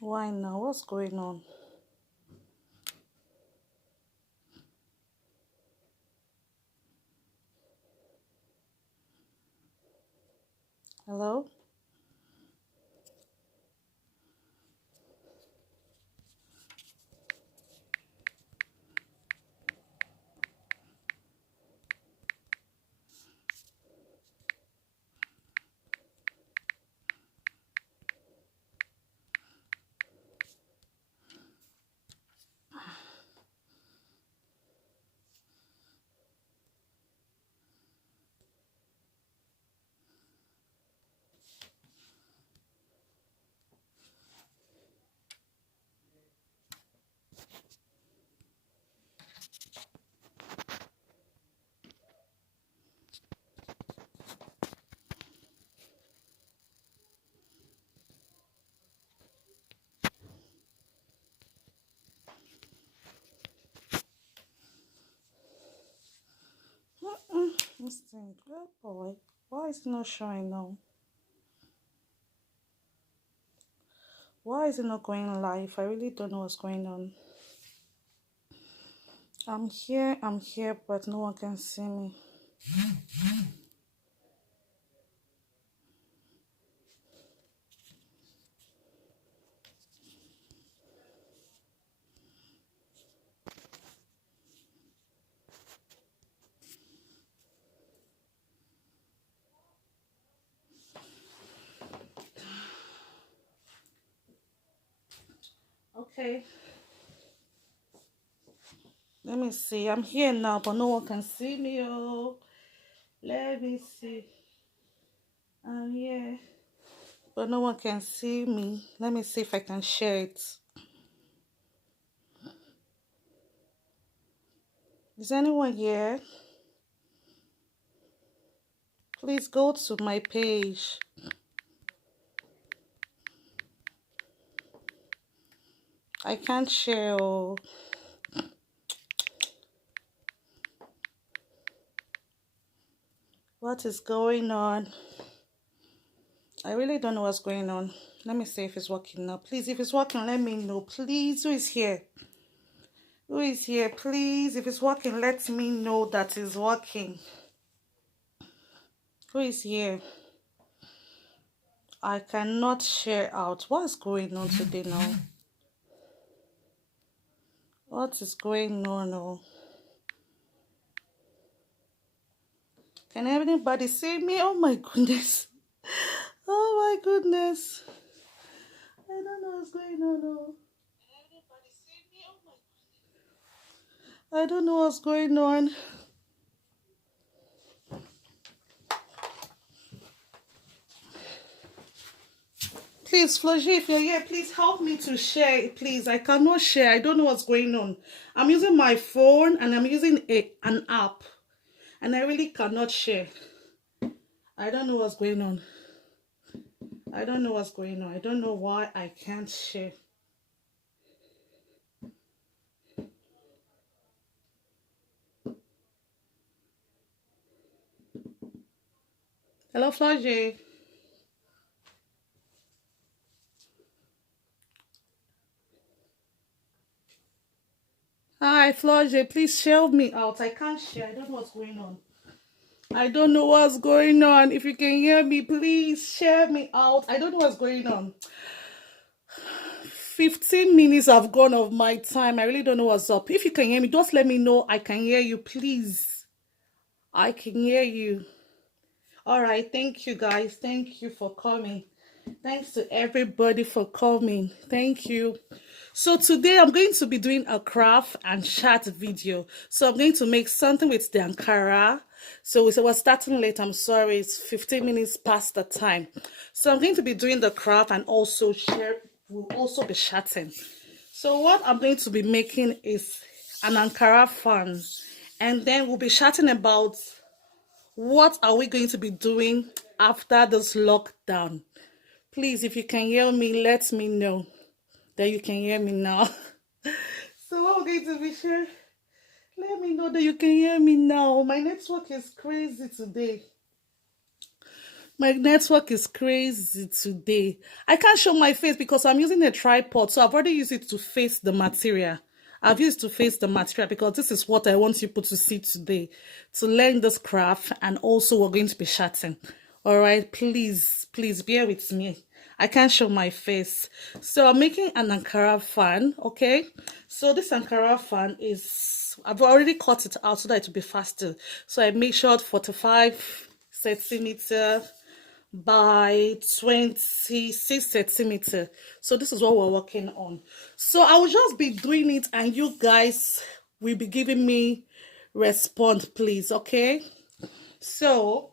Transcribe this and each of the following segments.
Why now? What's going on? Hello? This thing, good boy. Why is it not showing now? Why is it not going live? I really don't know what's going on. I'm here, but no one can see me. Okay. Let me see. I'm here now, but no one can see me. Oh, let me see. I'm here, but no one can see me. Let me see if I can share it. Is anyone here? Please go to my page. I can't share. Oh. What is going on? I really don't know what's going on. Let me see if it's working now. Please, if it's working, let me know. Please, who is here? Who is here? Please, if it's working, let me know that it's working. Who is here? I cannot share out. What is going on today now? What is going on now? Can anybody see me? Oh my goodness. Oh my goodness. I don't know what's going on now. I don't know what's going on. Please, Floji, if you're here, please help me to share. Please, I cannot share. I don't know what's going on. I'm using my phone and I'm using an app. And I really cannot share. I don't know what's going on. I don't know what's going on. I don't know why I can't share. Hello, Floji. Hi, Floje, please share me out. I can't share. I don't know what's going on. I don't know what's going on. If you can hear me, please share me out. I don't know what's going on. 15 minutes have gone of my time. I really don't know what's up. If you can hear me, just let me know I can hear you, please. I can hear you. All right. Thank you, guys. Thank you for coming. Thanks to everybody for coming. Thank you. So today I'm going to be doing a craft and chat video. So I'm going to make something with the Ankara. So we're starting late. I'm sorry. It's 15 minutes past the time. So I'm going to be doing the craft and also we'll also be chatting. So what I'm going to be making is an Ankara fan. And then we'll be chatting about what are we going to be doing after this lockdown. Please, if you can hear me, let me know that you can hear me now. So what we're going to be sharing, let me know that you can hear me now. My network is crazy today. My network is crazy today. I can't show my face because I'm using a tripod, so I've already used it to face the material. I've used to face the material because this is what I want people to see today, to learn this craft, and also we're going to be chatting. All right, please, please bear with me. I can't show my face. So I'm making an Ankara fan, okay? So this Ankara fan is, I've already cut it out so that it will be faster. So I measured 45 centimeter by 26 centimeter. So this is what we're working on. So I will just be doing it and you guys will be giving me respond, please, okay? So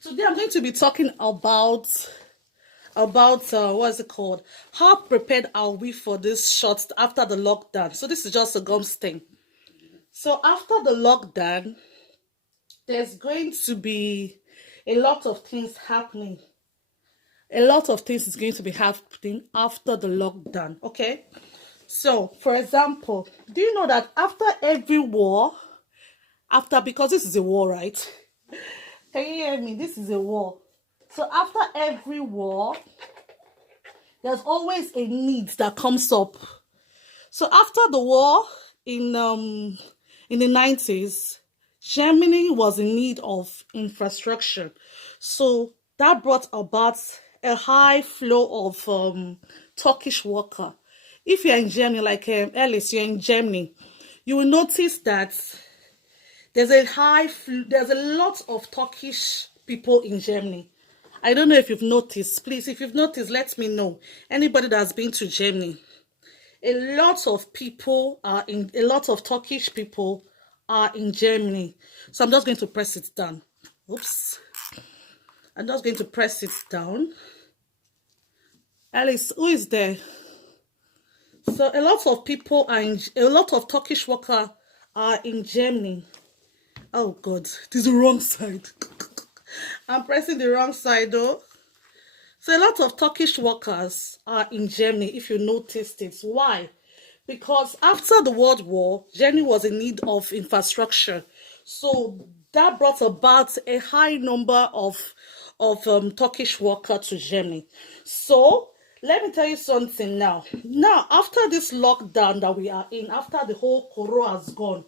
today I'm going to be talking about what's it called, how prepared are we for this shot after the lockdown. So this is just a gum stain. So after the lockdown, there's going to be a lot of things happening. A lot of things is going to be happening after the lockdown, okay? So, for example, do you know that after every war, because this is a war, right? Can you hear me? This is a war. So after every war, there's always a need that comes up. So after the war in the 90s, Germany was in need of infrastructure. So that brought about a high flow of Turkish worker. If you're in Germany, like Alice, you're in Germany, you will notice that there's a lot of Turkish people in Germany. I don't know if you've noticed. Please, if you've noticed, let me know. Anybody that's been to Germany, a lot of Turkish people are in Germany. So I'm just going to press it down. Oops. I'm just going to press it down. Alice, who is there? So a lot of Turkish workers are in Germany. Oh God, this is the wrong side. I'm pressing the wrong side though. So a lot of Turkish workers are in Germany, if you noticed it. Why? Because after the World War, Germany was in need of infrastructure. So that brought about a high number of Turkish workers to Germany. So let me tell you something now. Now, after this lockdown that we are in, after the whole corona has gone,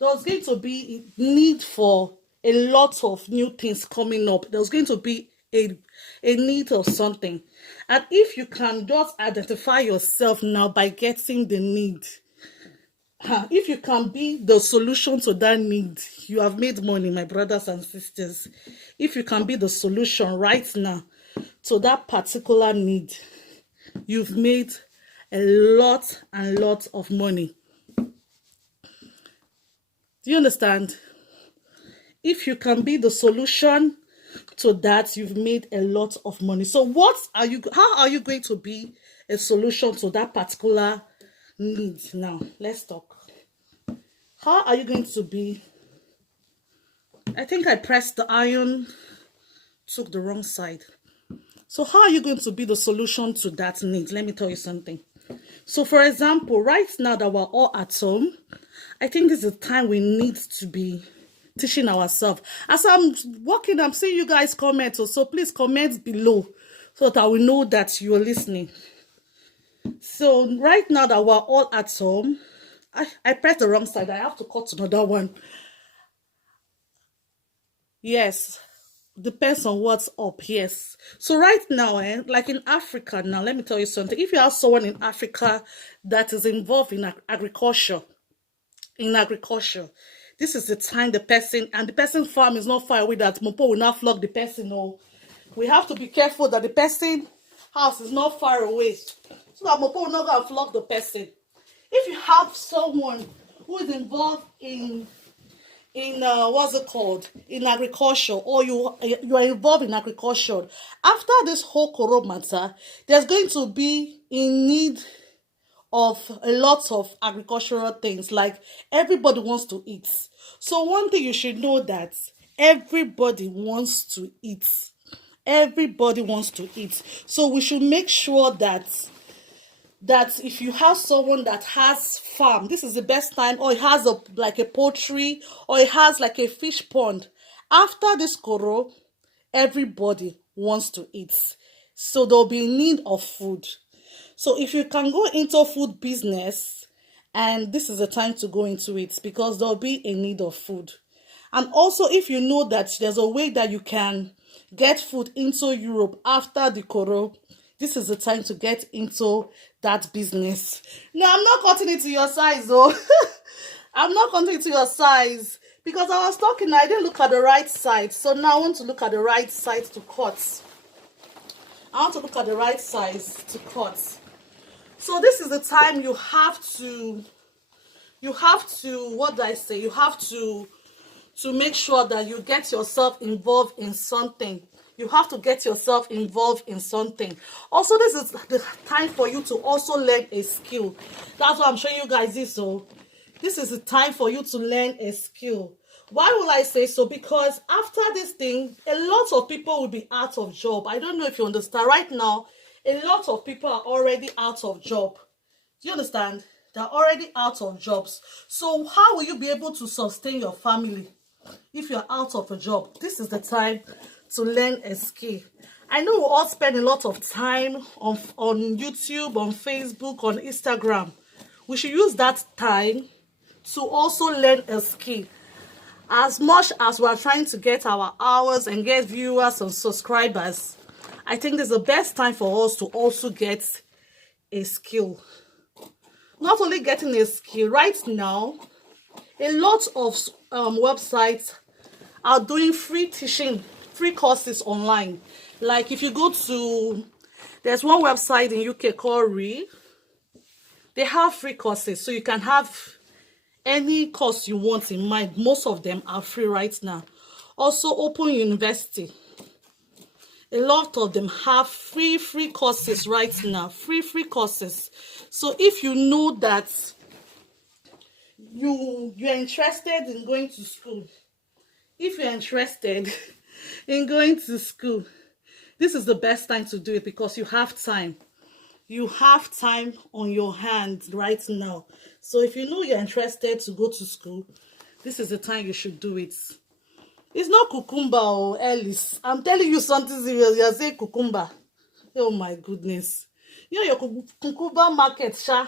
there's going to be need for a lot of new things coming up. There's going to be a need of something. And if you can just identify yourself now by getting the need, if you can be the solution to that need, you have made money, my brothers and sisters. If you can be the solution right now to that particular need, you've made a lot and lot of money. Do you understand? If you can be the solution to that, you've made a lot of money. So how are you going to be a solution to that particular need? Now let's talk. How are you going to be? I think I pressed the iron, took the wrong side. So how are you going to be the solution to that need? Let me tell you something. So for example, right now that we're all at home, I think this is the time we need to be teaching ourselves. As I'm working, I'm seeing you guys comment, so please comment below so that I will know that you are listening. So right now that we're all at home, I pressed the wrong side. I have to cut another one. Yes, depends on what's up. Yes. So right now, like in Africa now, let me tell you something. If you have someone in Africa that is involved in agriculture, this is the time the person's farm is not far away that Mopo will not flog the person. No, we have to be careful that the person house is not far away so that Mopo will not go and flog the person. If you have someone who is involved in what's it called, in agriculture, or you are involved in agriculture, after this whole corona matter, there's going to be in need of a lot of agricultural things. Like everybody wants to eat. So one thing you should know that everybody wants to eat. Everybody wants to eat. So we should make sure that if you have someone that has farm, this is the best time, or it has like a poultry, or it has like a fish pond. After this corona, Everybody wants to eat. So there'll be need of food. So if you can go into food business, and this is the time to go into it because there'll be a need of food. And also, if you know that there's a way that you can get food into Europe after the Coro, this is the time to get into that business. Now, I'm not cutting it to your size, though. I'm not cutting it to your size because I was talking, I didn't look at the right side. So now I want to look at the right side to cut. I want to look at the right size to cut. So this is the time you have to, what did I say? You have to make sure that you get yourself involved in something. You have to get yourself involved in something. Also, this is the time for you to also learn a skill. That's what I'm showing you guys this. So this is the time for you to learn a skill. Why will I say so? Because after this thing, a lot of people will be out of job. I don't know if you understand. Right now, a lot of people are already out of job. Do you understand? They're already out of jobs. So how will you be able to sustain your family if you're out of a job? This is the time to learn a skill. I know we all spend a lot of time on YouTube, on Facebook, on Instagram. We should use that time to also learn a skill. As much as we're trying to get our hours and get viewers and subscribers, I think this is the best time for us to also get a skill. Not only getting a skill, right now, a lot of websites are doing free teaching, free courses online. Like if you go to, there's one website in UK called they have free courses, so you can have any course you want in mind. Most of them are free right now. Also, Open University, a lot of them have free courses right now. Free courses. So if you know that you're interested in going to school, if you're interested in going to school, this is the best time to do it because you have time. You have time on your hands right now. So if you know you're interested to go to school, this is the time you should do it. It's not cucumber or Ellis. I'm telling you something serious. You're saying cucumber. Oh my goodness. You know your cucumber market, sha.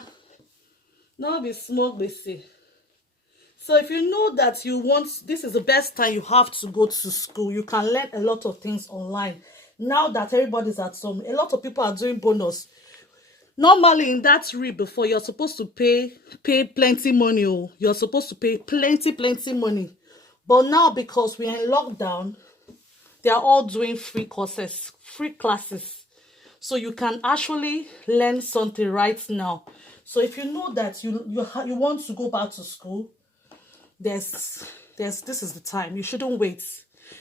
Now be small, basic. So if you know that you want, this is the best time you have to go to school. You can learn a lot of things online. Now that everybody's at home, a lot of people are doing bonus. Normally in that read before, you're supposed to pay plenty money. Oh, you're supposed to pay plenty money. But now because we're in lockdown, they are all doing free courses, free classes. So you can actually learn something right now. So if you know that you want to go back to school, this is the time. You shouldn't wait.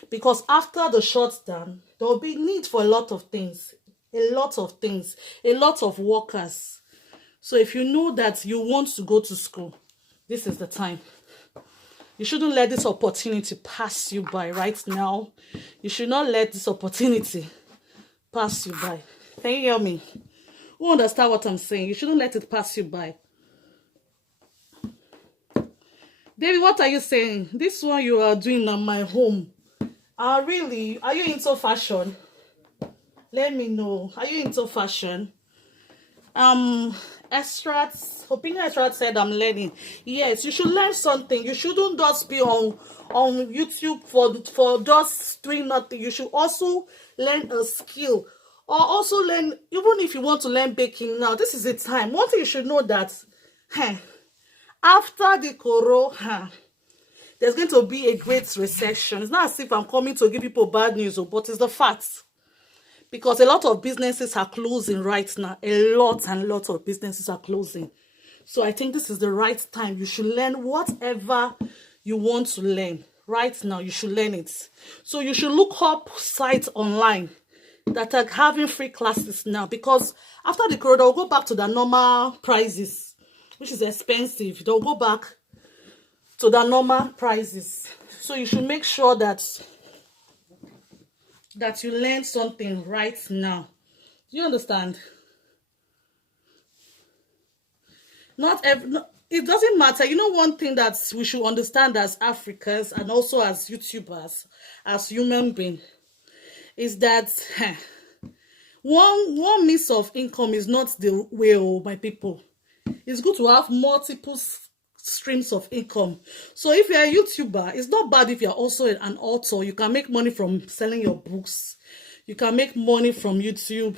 Because after the shutdown, there will be need for a lot of things. A lot of workers. So if you know that you want to go to school, this is the time. You shouldn't let this opportunity pass you by right now. You should not let this opportunity pass you by. Can you hear me? Who understand what I'm saying? You shouldn't let it pass you by. David, what are you saying? This one you are doing on my home. Really? Are you into fashion? Let me know. Are you into fashion? Estrats, Opinion Estrat said I'm learning. Yes, you should learn something. You shouldn't just be on YouTube for just doing nothing. You should also learn a skill. Or also learn, even if you want to learn baking now, this is the time. One thing you should know that after the Corona, there's going to be a great recession. It's not as if I'm coming to give people bad news, but it's the facts. Because a lot of businesses are closing right now. A lot of businesses are closing. So I think this is the right time. You should learn whatever you want to learn. Right now, you should learn it. So you should look up sites online that are having free classes now. Because after the corona, they'll go back to their normal prices, which is expensive. They'll go back to their normal prices. So you should make sure that you learn something right now. Do you understand? It doesn't matter. You know, one thing that we should understand as Africans and also as YouTubers, as human beings, is that one means of income is not the way, oh, my people. It's good to have multiple streams of income. So if you're a YouTuber, it's not bad if you're also an author. You can make money from selling your books. You can make money from YouTube.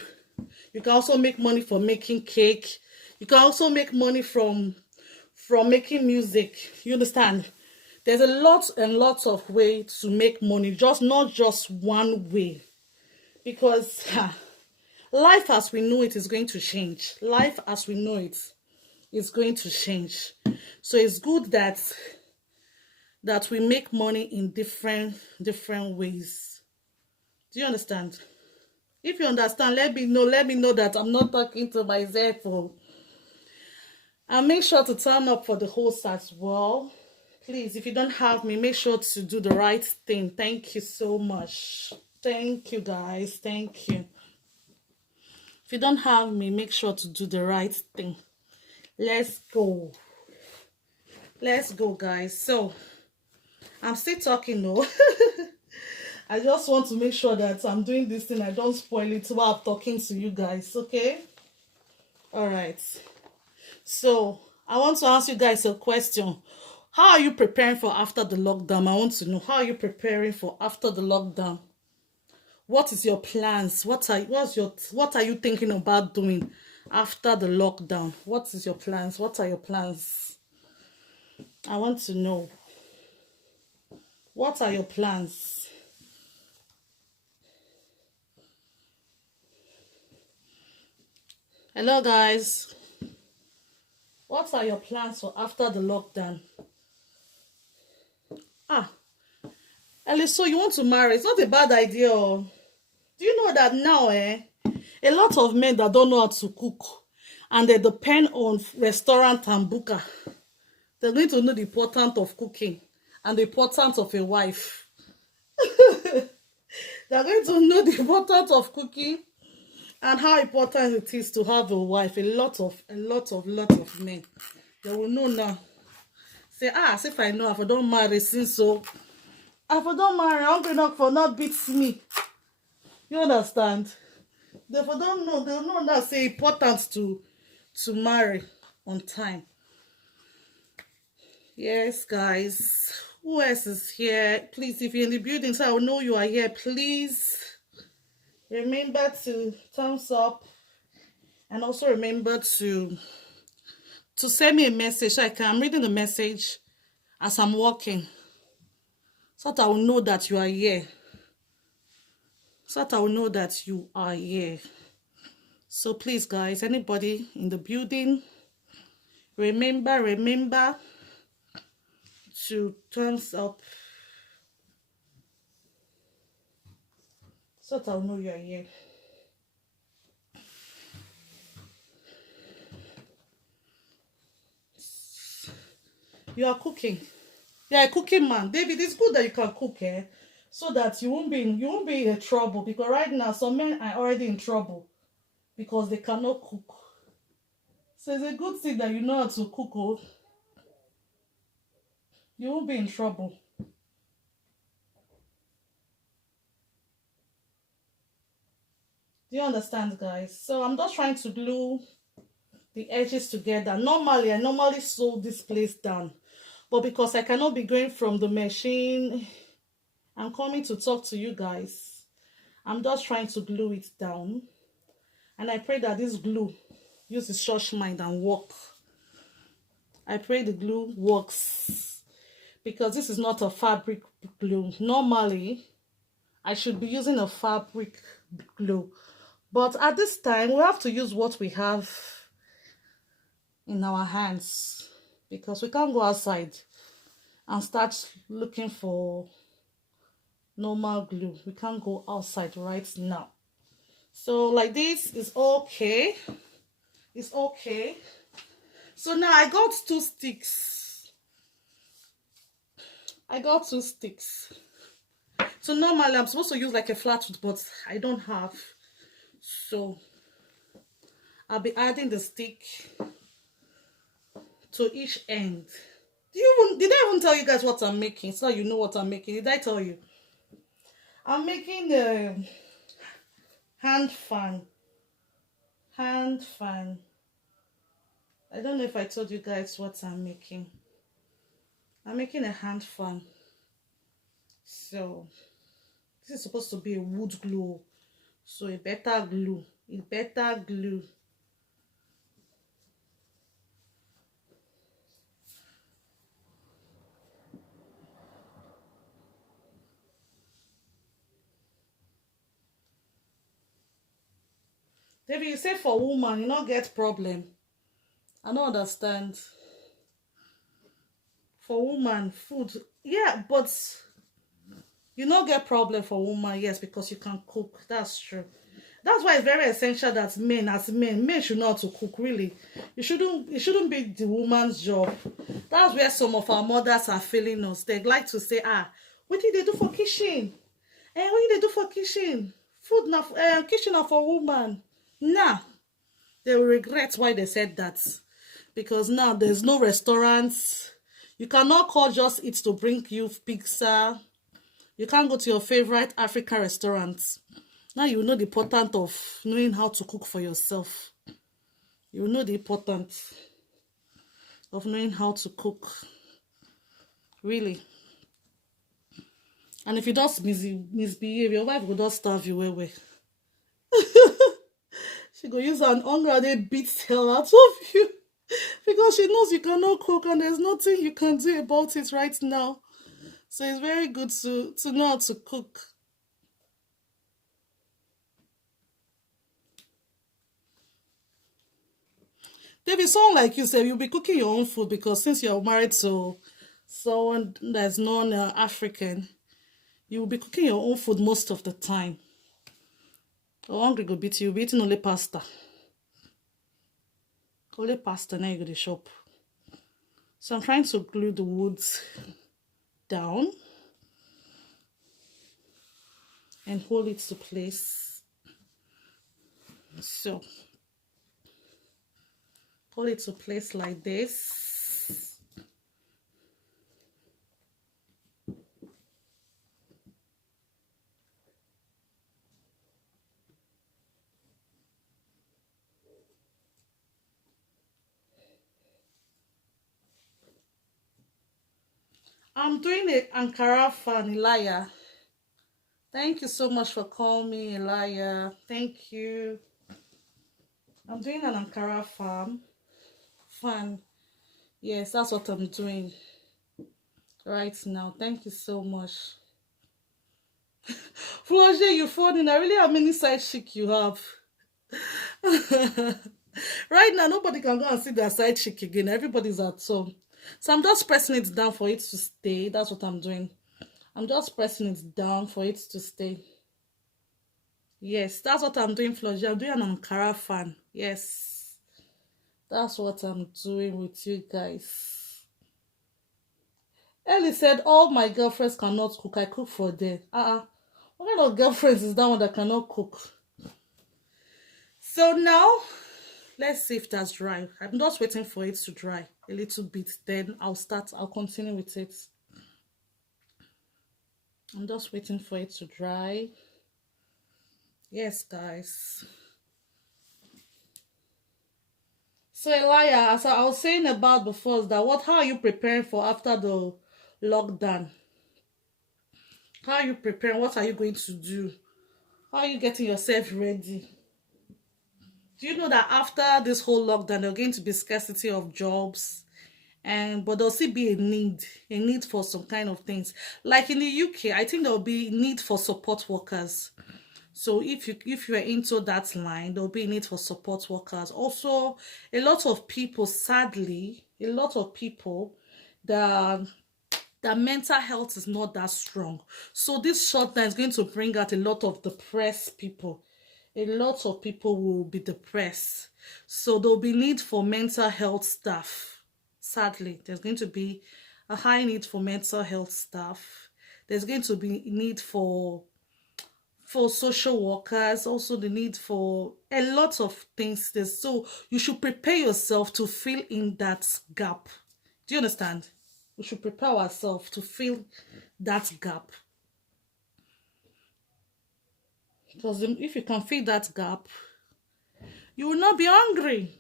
You can also make money from making cake. You can also make money from making music. You understand? There's a lot and lots of ways to make money, just not just one way. Because life as we know it is going to change. Life as we know it is going to change. So it's good that we make money in different ways. Do you understand? If you understand, let me know that I'm not talking to myself. And make sure to turn up for the host as well. Please, if you don't have me, make sure to do the right thing. Thank you so much. Thank you, guys. Thank you. If you don't have me, make sure to do the right thing. Let's go. Let's go, guys. So, I'm still talking, though. I just want to make sure that I'm doing this thing. I don't spoil it while I'm talking to you guys, okay? All right. So, I want to ask you guys a question. How are you preparing for after the lockdown? I want to know, how are you preparing for after the lockdown? What is your plans? What are you thinking about doing after the lockdown? What is your plans? What are your plans? I want to know. What are your plans? Hello, guys. What are your plans for after the lockdown? So you want to marry? It's not a bad idea. Do you know that now, a lot of men that don't know how to cook and they depend on restaurant and booker, they're going to know the importance of cooking and the importance of a wife. They're going to know the importance of cooking and how important it is to have a wife. A lot of men, they will know now. Say, as if I know, if I don't marry since so. If I don't marry, I'm going for not beats me. You understand? Therefore, don't know. They'll know that say important to marry on time. Yes, guys. Who else is here? Please, if you're in the building, so I will know you are here. Please remember to thumbs up, and also remember to send me a message. I'm reading the message as I'm walking, so that I will know that you are here. So that I will know that you are here. So please, guys, anybody in the building, remember to thumbs up, so that I will know you are here. You are cooking. You are a cooking man. David, it's good that you can cook, so that you won't be in trouble. Because right now, some men are already in trouble because they cannot cook. So it's a good thing that you know how to cook. You won't be in trouble. Do you understand, guys? So I'm just trying to glue the edges together. I normally sew this place down, but because I cannot be going from the machine, I'm coming to talk to you guys. I'm just trying to glue it down, and I pray that this glue uses church mind and work. I pray the glue works, because this is not a fabric glue. Normally, I should be using a fabric glue, but at this time, we have to use what we have in our hands, because we can't go outside and start looking for normal glue. We can't go outside right now. So like this is okay. It's okay. So now I got 2 sticks. So normally I'm supposed to use like a flat wood, but I don't have. So I'll be adding the stick to each end. Did I even tell you guys what I'm making? So you know what I'm making. Did I tell you? I'm making Hand fan. Hand fan. I don't know if I told you guys what I'm making. I'm making a hand fan. So this is supposed to be a wood glue. So it better glue. It better glue. Maybe you say for woman, you not get problem. I don't understand. For woman, food. Yeah, but you not get problem for woman, yes, because you can cook. That's true. That's why it's very essential that men, as men should know how to cook. Really, it shouldn't be the woman's job. That's where some of our mothers are failing us. They like to say, what did they do for kitchen? What did they do for kitchen? Food now, kitchen now for woman. Nah, they will regret why they said that, because now there's no restaurants. You cannot call Just Eat to bring you pizza. You can't go to your favorite African restaurants. Now you know the importance of knowing how to cook for yourself. You know the importance of knowing how to cook. Really. And if you just misbehave, your wife will just starve you well. She go use an hunger they beat hell out of you. Because she knows you cannot cook and there's nothing you can do about it right now. So it's very good to know how to cook. Maybe someone like you said, you'll be cooking your own food, because since you're married to someone that's non-African, you will be cooking your own food most of the time. Or hungry go beat you, you'll be eating only pasta. Only pasta, now you go to the shop. So I'm trying to glue the woods down and hold it to place. So hold it to place like this. I'm doing an Ankara fan, Elia. Thank you so much for calling me, Elia. Thank you. I'm doing an Ankara fan. Yes, that's what I'm doing right now. Thank you so much. Florge, you phone in. I really how many side chick you have. Right now, nobody can go and see their side chick again. Everybody's at home. So I'm just pressing it down for it to stay. That's what I'm doing. I'm just pressing it down for it to stay. Yes, that's what I'm doing, Florge. I'm doing an Ankara fan. Yes. That's what I'm doing with you guys. Ellie said, all my girlfriends cannot cook. I cook for them. What kind of girlfriends is that one that cannot cook? So now, let's see if that's dry. I'm just waiting for it to dry a little bit. Then I'll continue with it. I'm just waiting for it to dry. Yes, guys. So Elia, as I was saying about before, is that how are you preparing for after the lockdown? How are you preparing? What are you going to do? How are you getting yourself ready? Do you know that after this whole lockdown, there's going to be scarcity of jobs, but there'll still be a need for some kind of things. Like in the UK, I think there'll be need for support workers. So if you're into that line, there'll be a need for support workers. Also, a lot of people, sadly, that mental health is not that strong. So this shutdown is going to bring out a lot of depressed people. A lot of people will be depressed. So there'll be need for mental health staff. Sadly, there's going to be a high need for mental health staff. There's going to be need for social workers, also the need for a lot of things. So you should prepare yourself to fill in that gap. Do you understand? We should prepare ourselves to fill that gap. Because if you can fill that gap, you will not be hungry.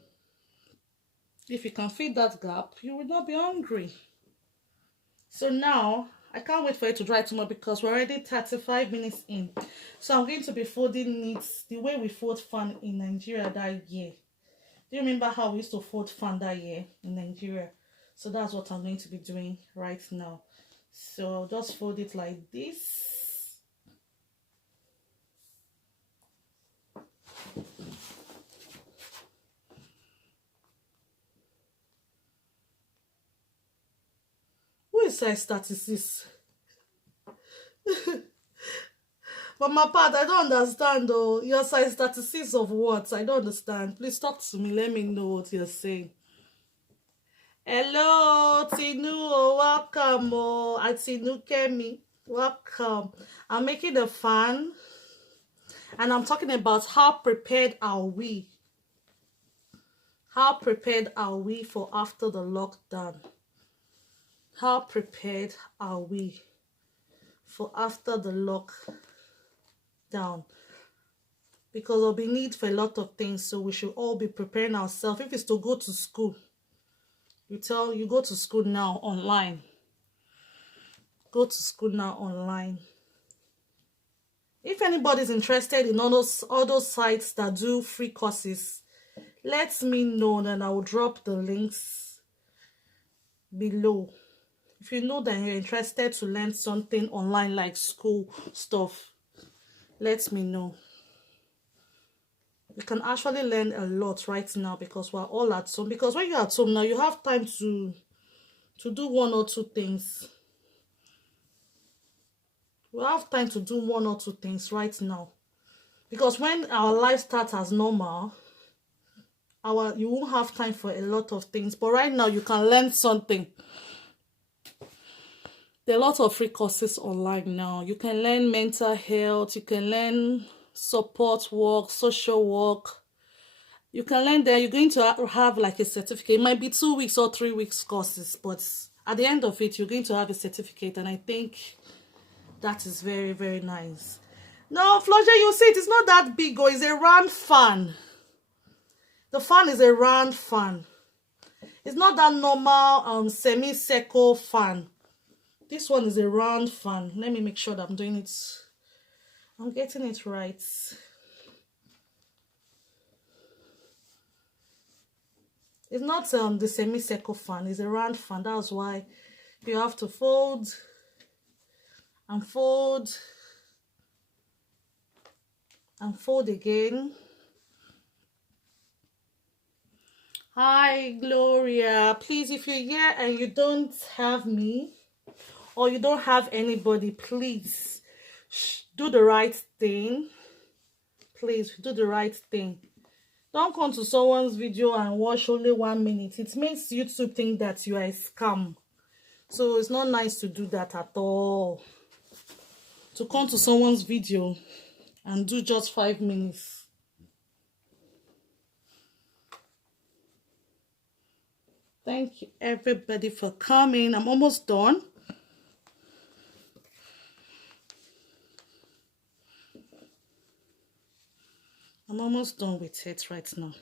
If you can fill that gap, you will not be hungry. So now, I can't wait for it to dry tomorrow because we're already 35 minutes in. So I'm going to be folding it the way we fold fan in Nigeria that year. Do you remember how we used to fold fan that year in Nigeria? So that's what I'm going to be doing right now. So I'll just fold it like this. Who is size 36? Mama Pat, I don't understand though. Your size 36 of what? I don't understand. Please talk to me. Let me know what you're saying. Hello, Tinu. Welcome. Tinu Kemi. Welcome. I'm making a fan. And I'm talking about how prepared are we? How prepared are we for after the lockdown? How prepared are we for after the lockdown? Because there'll be need for a lot of things, so we should all be preparing ourselves. If it's to go to school, you go to school now online. Go to school now online. If anybody's interested in all those sites that do free courses, let me know, and I will drop the links below. If you know that you're interested to learn something online like school stuff, let me know. You can actually learn a lot right now because we're all at home. Because when you're at home now, you have time to do one or two things. We have time to do one or two things right now. Because when our life starts as normal, you won't have time for a lot of things. But right now, you can learn something. There are a lot of free courses online now. You can learn mental health. You can learn support work, social work. You can learn there. You're going to have like a certificate. It might be 2 weeks or 3 weeks courses. But at the end of it, you're going to have a certificate. And I think that is very, very nice. No, Floja, you see, it's not that big. Or it's a round fan. The fan is a round fan. It's not that normal semi-circle fan. This one is a round fan. Let me make sure that I'm doing it. I'm getting it right. It's not the semi-circle fan. It's a round fan. That's why you have to fold and fold and fold again. Hi, Gloria. Please, if you're here and you don't have me or you don't have anybody, please do the right thing. Please do the right thing. Don't come to someone's video and watch only 1 minute. It makes YouTube think that you are a scam. So it's not nice to do that at all. To come to someone's video and do just 5 minutes. Thank you everybody for coming. I'm almost done. I'm almost done with it right now.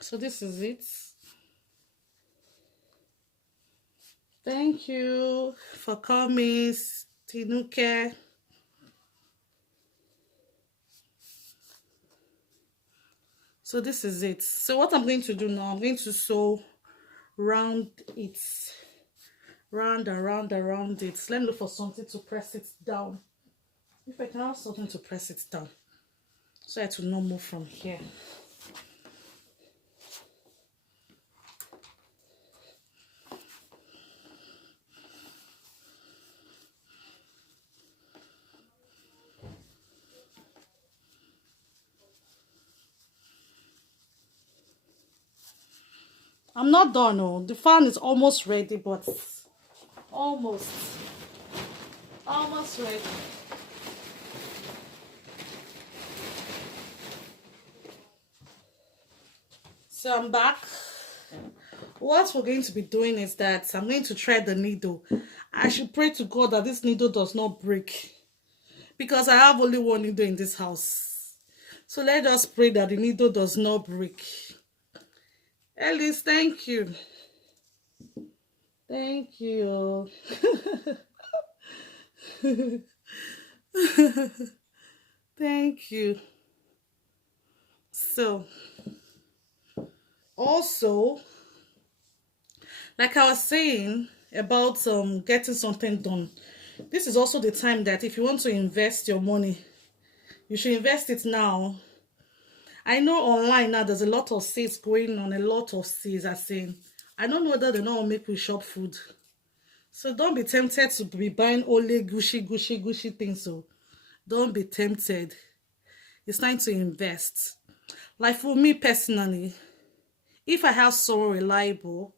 So this is it. Thank you for coming, Tinuke. So this is it. So what I'm going to do now, I'm going to sew round it. Round and round around it. Let me look for something to press it down. If I can have something to press it down, so it will not move from here. I'm not done. Oh, the fan is almost ready, but almost ready. So I'm back. What we're going to be doing is that I'm going to thread the needle. I should pray to God that this needle does not break, because I have only one needle in this house. So let us pray that the needle does not break. Ellis, thank you. Thank you. Thank you. So, also, like I was saying about getting something done, this is also the time that if you want to invest your money, you should invest it now. I know online now there's a lot of sales going on, a lot of sales are saying. I don't know whether they know how to make we shop food. So don't be tempted to be buying only gushy things. So don't be tempted. It's time to invest. Like for me personally, if I have someone reliable,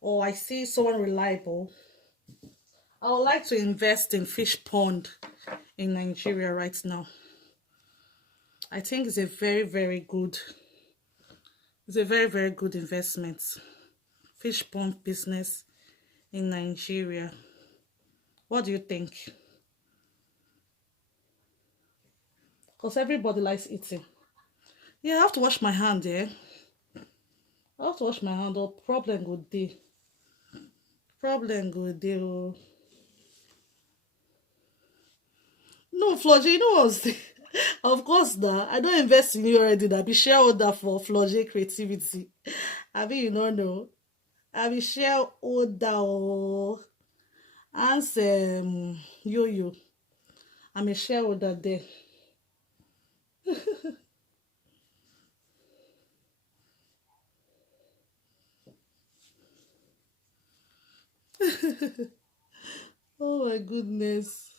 or I see someone reliable, I would like to invest in fish pond in Nigeria right now. I think it's a very, very good investment. Fish pond business in Nigeria. What do you think? Because everybody likes eating. Yeah, I have to wash my hand, yeah. I have to wash my hand up. Problem good day. Oh. No, Florge, you know what? Of course, nah. I don't invest in you already. I be shareholder for Florge Creativity. I mean, you don't know. I be shareholder. Oh. And yo. I'm a shareholder there. Oh my goodness.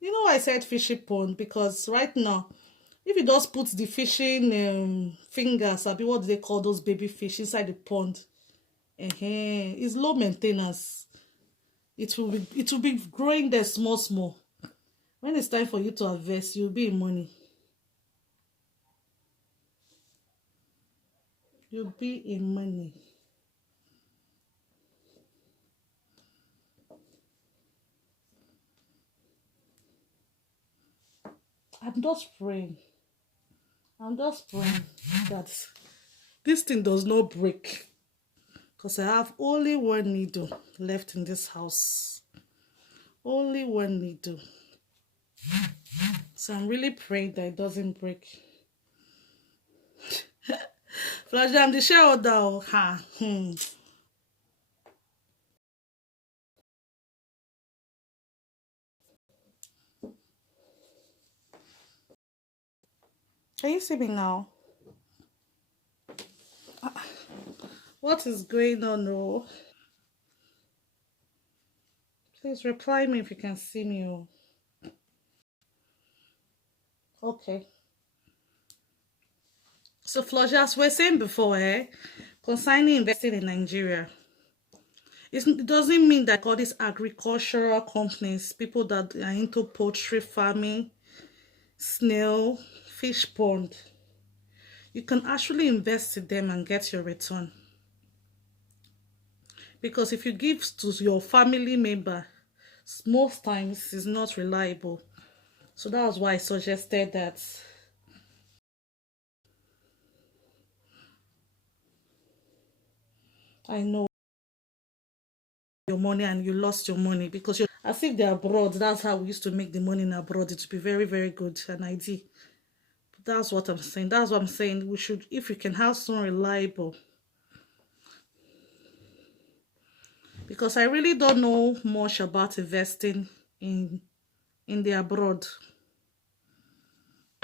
You know why I said fishy pond? Because right now, if you just put the fishing fingers, I be what do they call those baby fish inside the pond, it's low maintenance. It will be growing there small. When it's time for you to harvest, you'll be in money. You'll be in money. I'm just praying. That this thing does not break. Because I have only one needle left in this house. Only one needle. So I'm really praying that it doesn't break. Flash, I'm the shareholder. Ha. Can you see me now? What is going on? Oh? Please reply me if you can see me. Oh. Okay. So, Flash, as we were saying before, concerning investing in Nigeria, it doesn't mean that all these agricultural companies, people that are into poultry farming, snail, fish pond, you can actually invest in them and get your return. Because if you give to your family member, most times it's not reliable. So that was why I suggested that. I know your money and you lost your money because you're as if they're abroad. That's how we used to make the money in abroad. It would be very, very good, an idea. But that's what I'm saying. That's what I'm saying. We should, if we can have some reliable. Because I really don't know much about investing in the abroad.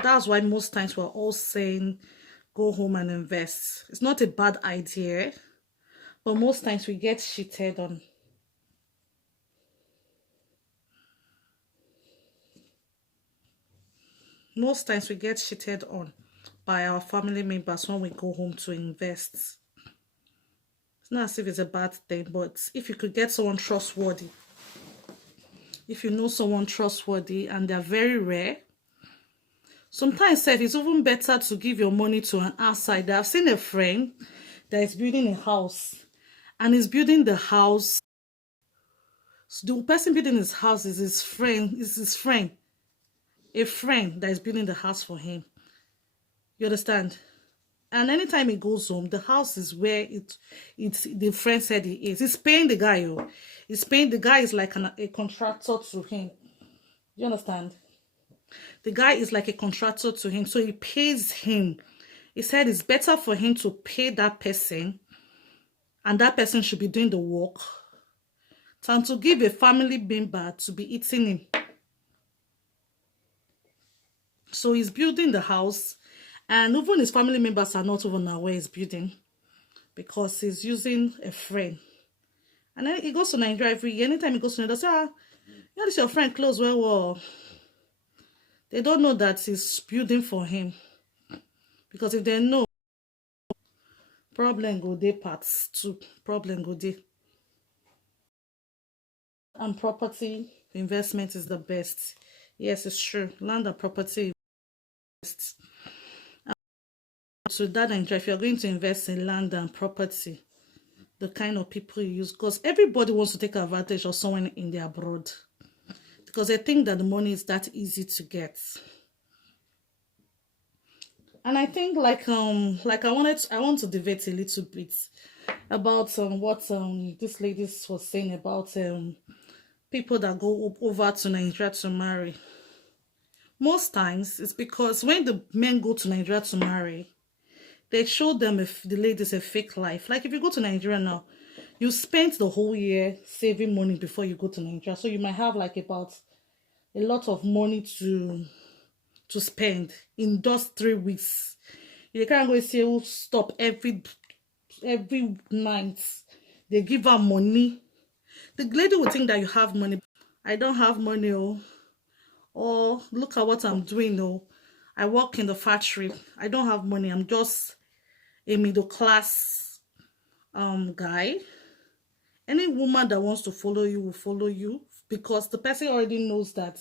That's why most times we're all saying go home and invest. It's not a bad idea, but most times we get cheated on. Most times we get cheated on by our family members when we go home to invest. It's not as if it's a bad thing, but if you could get someone trustworthy, if you know someone trustworthy, and they're very rare, Sometimes it's even better to give your money to an outsider. I've seen a friend that is building a house, and is building the house. So the person building his house is his friend, a friend that is building the house for him. You understand? And anytime he goes home, the house is where it's the friend said he is. He's paying the guy. Oh. He's paying the guy is like a contractor to him. You understand? The guy is like a contractor to him, so he pays him. He said it's better for him to pay that person, and that person should be doing the work, than to give a family member to be eating him. So he's building the house, and even his family members are not even aware he's building, because he's using a friend. And then he goes to Nigeria every year. Anytime he goes to Nigeria, they say, you know, this your friend close well. They don't know that he's building for him. Because if they know, problem go dey parts 2. Problem go dey. And property investment is the best. Yes, it's true. Land and property invest. So that if you're going to invest in land and property, the kind of people you use, because everybody wants to take advantage of someone in the abroad, because they think that the money is that easy to get. And I think like I want to debate a little bit about what this lady was saying about people that go over to Nigeria to marry. Most times it's because when the men go to Nigeria to marry, they show them if the ladies a fake life. Like if you go to Nigeria now, you spent the whole year saving money before you go to Nigeria, so you might have like about a lot of money to spend in just 3 weeks. You can't go say, oh, stop every night. They give her money. The lady will think that you have money. I don't have money, oh. Or look at what I'm doing, oh. I work in the factory. I don't have money. I'm just a middle class guy. Any woman that wants to follow you will follow you, because the person already knows that.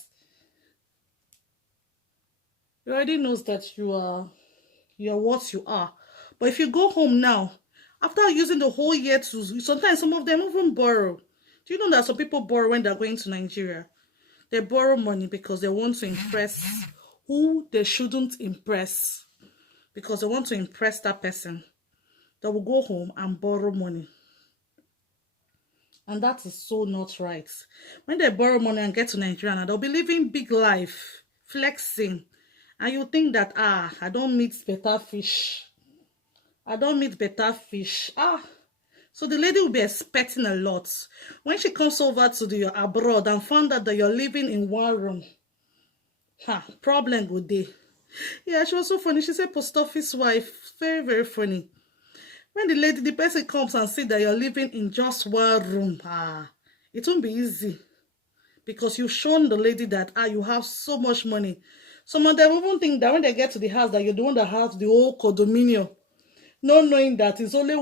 He already knows that you're what you are. But if you go home now, after using the whole year to, sometimes some of them even borrow. Do you know that some people borrow when they're going to Nigeria? They borrow money because they want to impress who they shouldn't impress, because they want to impress that person. They will go home and borrow money. And that is so not right. When they borrow money and get to Nigeria, they'll be living big life, flexing. And you think that, I don't meet better fish. I don't meet better fish. So the lady will be expecting a lot. When she comes over to the abroad and found out that you're living in one room, problem go dey. Yeah, she was so funny. She said post office wife. Very, very funny. When the person comes and see that you're living in just one room, it won't be easy. Because you've shown the lady that you have so much money. Some of them even think that when they get to the house that you're the one that has the whole condominium. Not knowing that it's only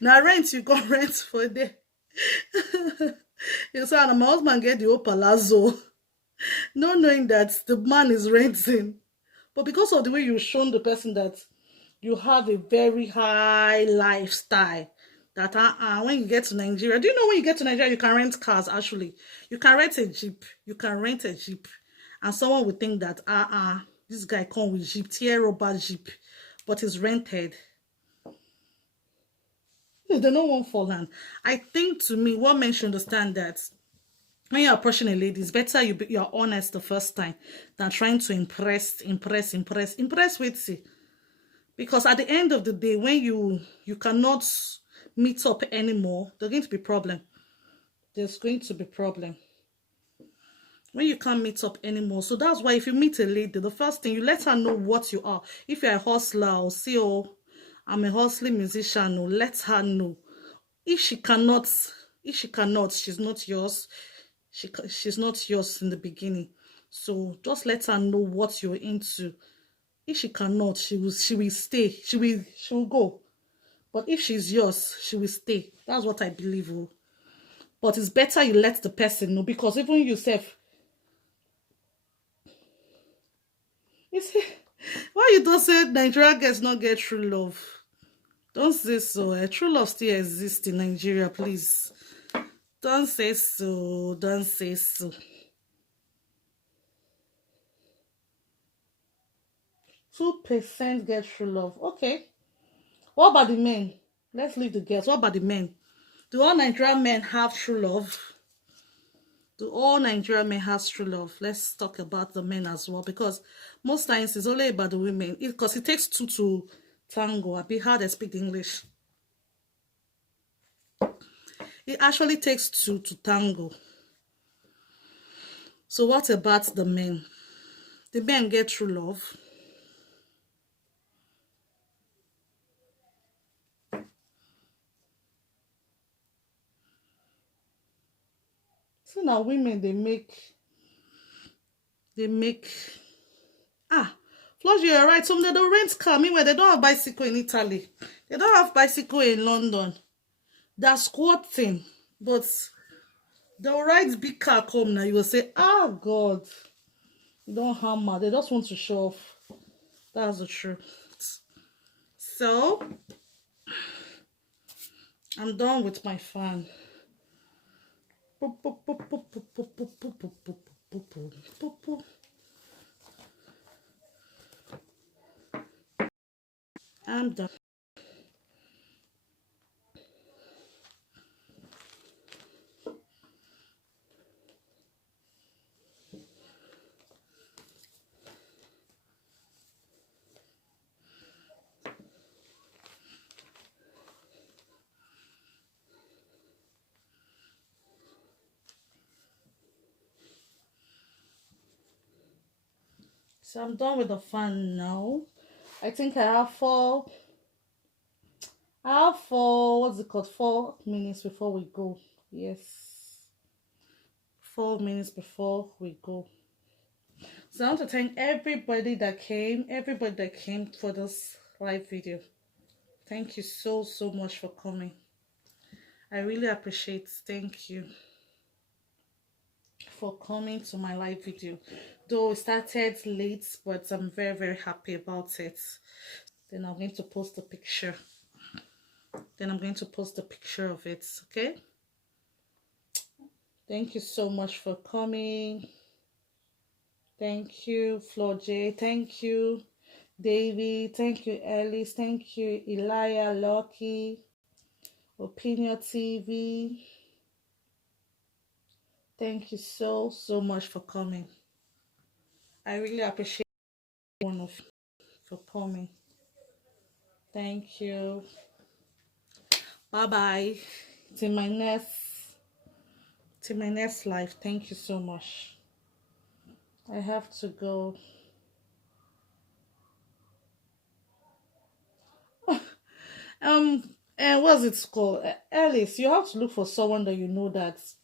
now rent you can rent for a day. You say, and my husband get the whole palazzo. Not knowing that the man is renting. But because of the way you've shown the person that you have a very high lifestyle, that when you get to Nigeria, do you know when you get to Nigeria you can rent cars? Actually, you can rent a jeep. And someone would think that this guy come with jeep, tear rubber jeep, but it's rented. They don't want for land. I think, to me, what men should understand that when you're approaching a lady, it's better you're honest the first time than trying to impress with you. Because at the end of the day, when you cannot meet up anymore, there's going to be problem. There's going to be problem when you can't meet up anymore. So that's why if you meet a lady, the first thing, you let her know what you are. If you're a hustler or CEO, I'm a hustling musician, or let her know. If she cannot, she's not yours. She's not yours in the beginning. So just let her know what you're into. If she cannot, she will stay. She will go. But if she's yours, she will stay. That's what I believe. But it's better you let the person know, because even You see, why you don't say Nigeria girls not get true love? Don't say so. True love still exists in Nigeria, please. Don't say so. Don't say so. 2% get true love. Okay. What about the men? Let's leave the girls. What about the men? Do all Nigerian men have true love? Do all Nigerian men have true love? Let's talk about the men as well, because most times it's only about the women. Because it takes two to tango. I'd be hard to speak English. It actually takes two to tango. So what about the men? The men get true love. So now women they make Flush, you're right. Some they don't rent car. Meanwhile, they don't have bicycle in Italy. They don't have bicycle in London. They're squatting. But they'll ride big car come now. You will say, God. Don't hammer. They just want to show off. That's the truth. So, I'm done with my fan. I'm done. So I'm done with the fan now. I think I have what's it called? 4 minutes before we go. Yes. 4 minutes before we go. So I want to thank everybody that came for this live video. Thank you so much for coming. I really appreciate it. Thank you for coming to my live video. Though it started late, but I'm very happy about it. Then I'm going to post a picture. Of it, okay? Thank you so much for coming. Thank you, Flo J. Thank you, David. Thank you, Ellis. Thank you, Elia, Lucky, Opinion TV. Thank you so much for coming. I really appreciate one of you for coming. Thank you. Bye-bye. Till my next live. Thank you so much. I have to go. And what's it called? Alice, you have to look for someone that you know that's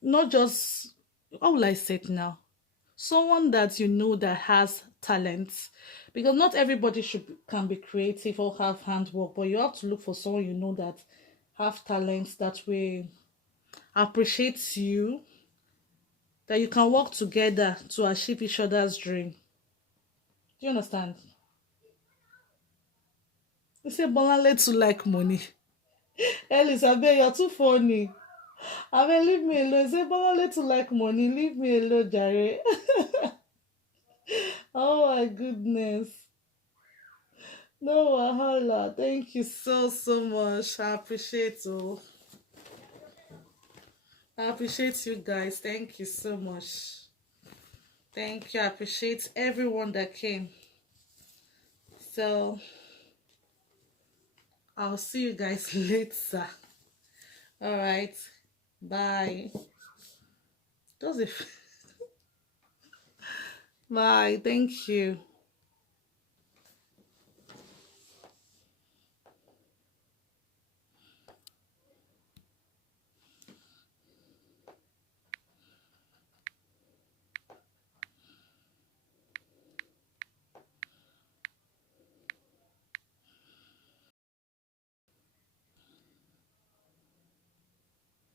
not just, how will I say it now? Someone that you know that has talents, because not everybody can be creative or have handwork, but you have to look for someone you know that have talents, that way appreciates you, that you can work together to achieve each other's dream. Do you understand? You say Bolanle to like money. Ellis, I bet you're too funny. I mean, leave me alone. Say Bolanle to like money. Leave me alone, Jare. Oh my goodness. No wahala. Thank you so much. I appreciate you. I appreciate you guys. Thank you so much. Thank you. I appreciate everyone that came. So I'll see you guys later. All right. Bye. Does it? Bye. Thank you.